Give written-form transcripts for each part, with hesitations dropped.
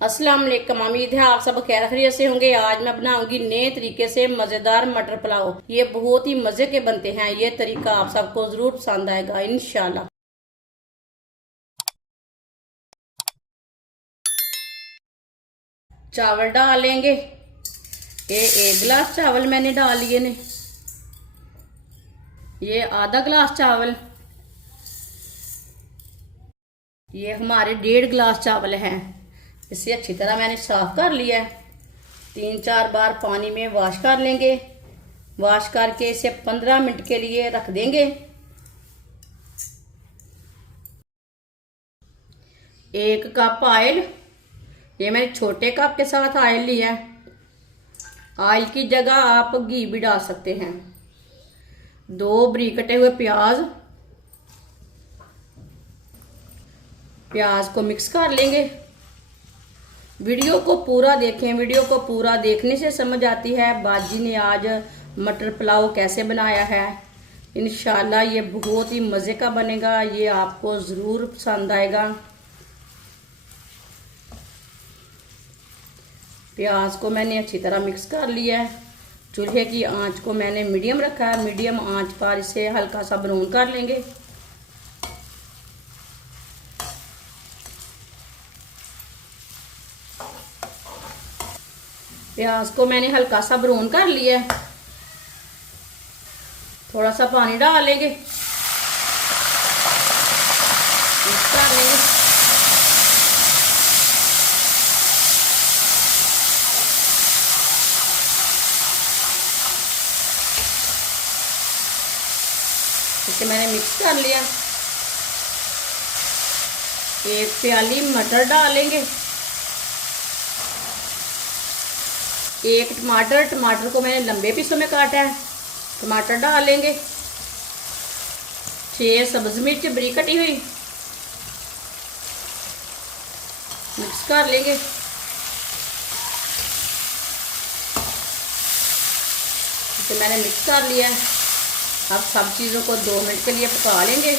अस्सलाम वालेकुम। उम्मीद है आप सब खैर खैरियत से होंगे। आज मैं बनाऊंगी नए तरीके से मजेदार मटर पुलाव। ये बहुत ही मजे के बनते हैं। ये तरीका आप सबको जरूर पसंद आएगा इंशाल्लाह। चावल डालेंगे। ये 1 गिलास चावल मैंने डाल लिए ने। ये आधा गिलास चावल। ये हमारे 1.5 गिलास चावल हैं। इसे अच्छी तरह मैंने साफ कर लिया है। 3-4 बार पानी में वॉश कर लेंगे। वॉश करके इसे 15 मिनट के लिए रख देंगे। 1 कप ऑयल। ये मैंने छोटे कप के साथ ऑयल लिया है। ऑयल की जगह आप घी भी डाल सकते हैं। 2 बारीक कटे हुए प्याज। प्याज को मिक्स कर लेंगे। वीडियो को पूरा देखें। वीडियो को पूरा देखने से समझ आती है बाजी ने आज मटर पुलाव कैसे बनाया है। इंशाल्लाह ये बहुत ही मज़े का बनेगा। ये आपको ज़रूर पसंद आएगा। प्याज को मैंने अच्छी तरह मिक्स कर लिया है। चूल्हे की आंच को मैंने मीडियम रखा है। मीडियम आंच पर इसे हल्का सा ब्राउन कर लेंगे। प्याज को मैंने हल्का सा ब्राउन कर लिया है। थोड़ा सा पानी डाल लेंगे। मिक्स कर लेंगे। इसे मैंने मिक्स कर लिया। 1 प्याली मटर डालेंगे। 1 टमाटर। टमाटर को मैंने लंबे पीसों में काटा है। टमाटर डालेंगे। 6 सब्ज मिर्च बारीक कटी हुई। मिक्स कर लेंगे। इसे मैंने मिक्स कर लिया है। अब सब चीज़ों को 2 मिनट के लिए पका लेंगे।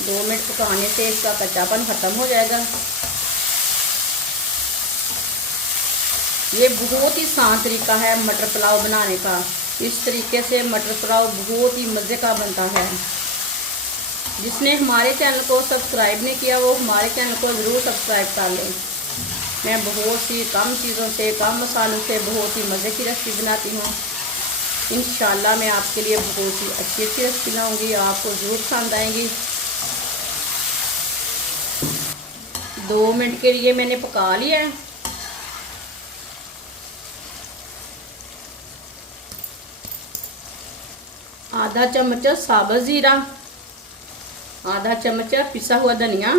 2 मिनट पकाने से इसका कच्चापन ख़त्म हो जाएगा। ये बहुत ही आसान तरीका है मटर पुलाव बनाने का। इस तरीके से मटर पुलाव बहुत ही मज़े का बनता है। जिसने हमारे चैनल को सब्सक्राइब नहीं किया वो हमारे चैनल को ज़रूर सब्सक्राइब कर लें। मैं बहुत सी कम चीज़ों से, कम मसालों से बहुत ही मज़े की रेसिपी बनाती हूँ। इंशाल्लाह मैं आपके लिए बहुत ही अच्छी रेसिपी बनाऊँगी। आपको ज़रूर पसंद आएंगी। 2 मिनट के लिए मैंने पका लिया है। आधा चम्मच साबुत जीरा। आधा चम्मच पिसा हुआ धनिया।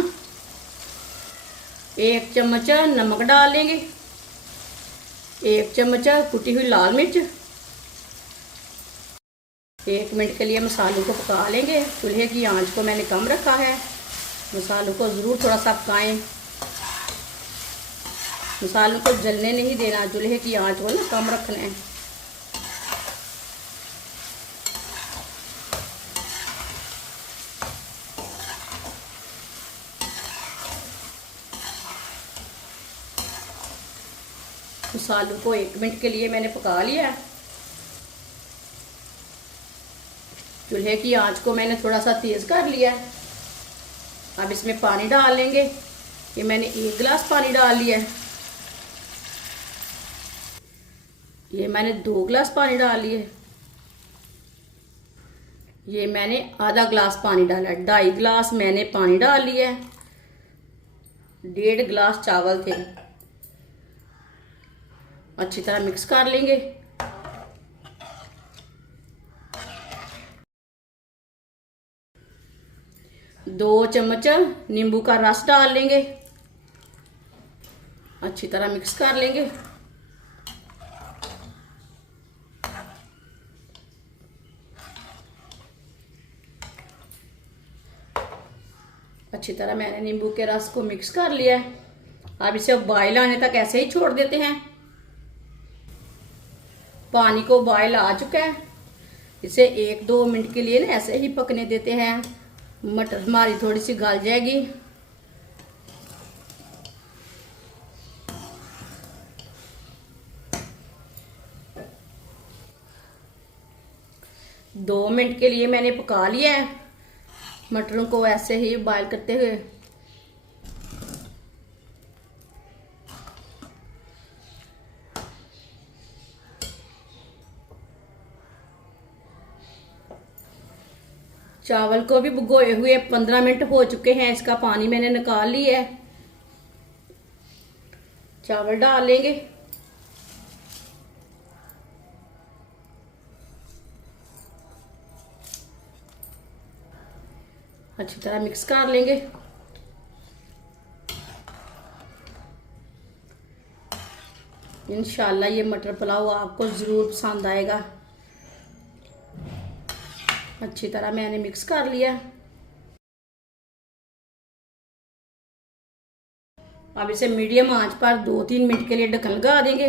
1 चम्मच नमक डाल लेंगे। 1 चम्मच कुटी हुई लाल मिर्च। 1 मिनट के लिए मसालों को पका लेंगे। चूल्हे की आंच को मैंने कम रखा है। मसालों को ज़रूर थोड़ा सा पकाएं। मसालों को जलने नहीं देना। चूल्हे की आंच को ना कम रखना है। मसालों को 1 मिनट के लिए मैंने पका लिया है। चूल्हे की आंच को मैंने थोड़ा सा तेज़ कर लिया है। अब इसमें पानी डाल लेंगे। ये मैंने 1 गिलास पानी डाल लिया है। ये मैंने 2 गिलास पानी डाल लिए। ये मैंने आधा गिलास पानी डाला है। 2.5 गिलास मैंने पानी डाल लिया है। 1.5 गिलास चावल थे। अच्छी तरह मिक्स कर लेंगे। दो चम्मच नींबू का रस डाल लेंगे। अच्छी तरह मिक्स कर लेंगे। अच्छी तरह मैंने नींबू के रस को मिक्स कर लिया है। अब इसे बॉयल आने तक ऐसे ही छोड़ देते हैं। पानी को बॉयल आ चुका है। इसे 1-2 मिनट के लिए ना ऐसे ही पकने देते हैं। मटर हमारी थोड़ी सी गल जाएगी। 2 मिनट के लिए मैंने पका लिया है मटरों को ऐसे ही बॉयल करते हुए। चावल को भी भिगोए हुए 15 मिनट हो चुके हैं, इसका पानी मैंने निकाल लिया है। चावल डाल लेंगे। अच्छी तरह मिक्स कर लेंगे। इंशाल्लाह ये मटर पुलाव आपको ज़रूर पसंद आएगा। अच्छी तरह मैंने मिक्स कर लिया। अब इसे मीडियम आंच पर 2-3 मिनट के लिए ढक्कन लगा देंगे।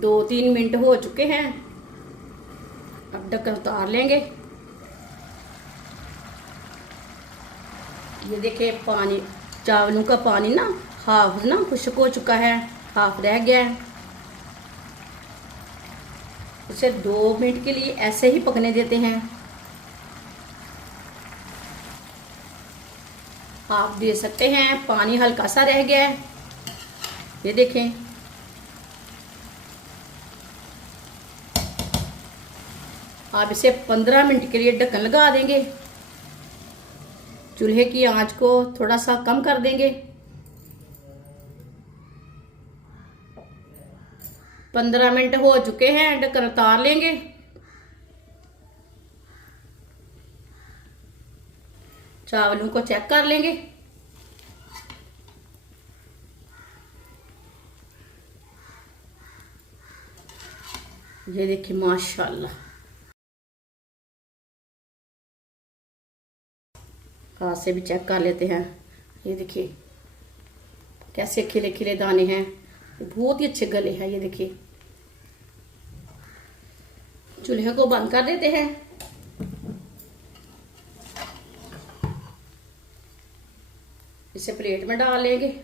2-3 मिनट हो चुके हैं, अब ढक्कन उतार लेंगे। ये देखिए पानी, चावलों का पानी ना हाफ ना खुश्क हो चुका है, हाफ रह गया है। इसे 2 मिनट के लिए ऐसे ही पकने देते हैं। आप दे सकते हैं, पानी हल्का सा रह गया है, ये देखें। आप इसे 15 मिनट के लिए ढक्कन लगा देंगे। चूल्हे की आंच को थोड़ा सा कम कर देंगे। 15 मिनट हो चुके हैं, ढक्कन उतार लेंगे। चावलों को चेक कर लेंगे। ये देखिए माशाल्लाह, हाथ से भी चेक कर लेते हैं। ये देखिए कैसे खिले खिले दाने हैं, बहुत ही अच्छे गले हैं। ये देखिए, चूल्हे को बंद कर देते हैं। इसे प्लेट में डाल लेंगे।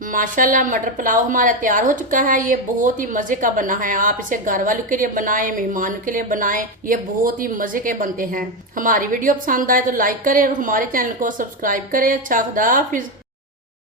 माशाल्लाह मटर पुलाव हमारा तैयार हो चुका है। ये बहुत ही मजे का बना है। आप इसे घर वालों के लिए बनाएं, मेहमानों के लिए बनाएं, ये बहुत ही मजे के बनते हैं। हमारी वीडियो पसंद आए तो लाइक करें और हमारे चैनल को सब्सक्राइब करें। अच्छा, खुदा हाफिज।